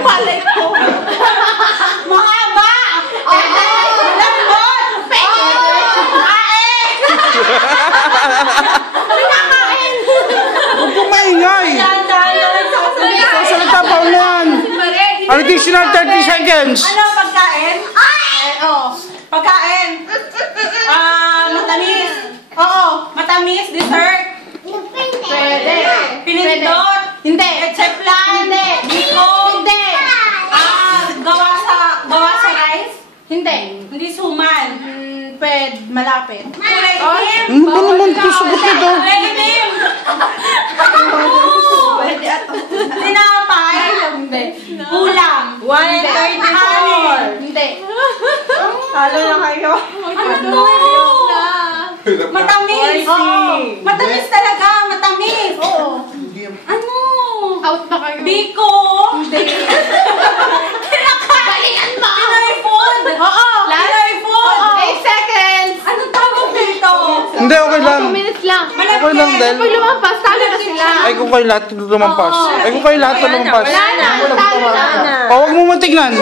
Malay ko. Mahaba. Lambot. Kain. Pinakain. Huwag kong maingay. Sasalita pa ulan. Additional 30 seconds. Ano, pagkain? Pagkain. Matamis. Oo, matamis, dessert. Pwede. Pinindot. Hindi. Cheplan. Hindi. Biko. Hindi. Gawa sa rice. Hindi. Hindi suman. Pwede. Malapit. Kulay itim. Ano ba naman ito? Sagot nito. Kulay itim. Pwede ato. Tinapay. Hindi. Ulam. 134. Hindi. Talo na kayo. Ano? Matamis. Matamis talaga. Matamis. Oo. Ano? Out na kayo. Biko. Hindi. Galingan mo! Pinoy food. Oo. Pinoy food. 8 seconds. Anong tawag dito? Hindi, okay lang. 2 minutes lang. Okay lang din. Pag lumampas, talo na sila. Ay, kung kayo lahat lumampas. Ay, kung kayo lahat lumampas. Wala na. Talo na. Huwag mo matignan.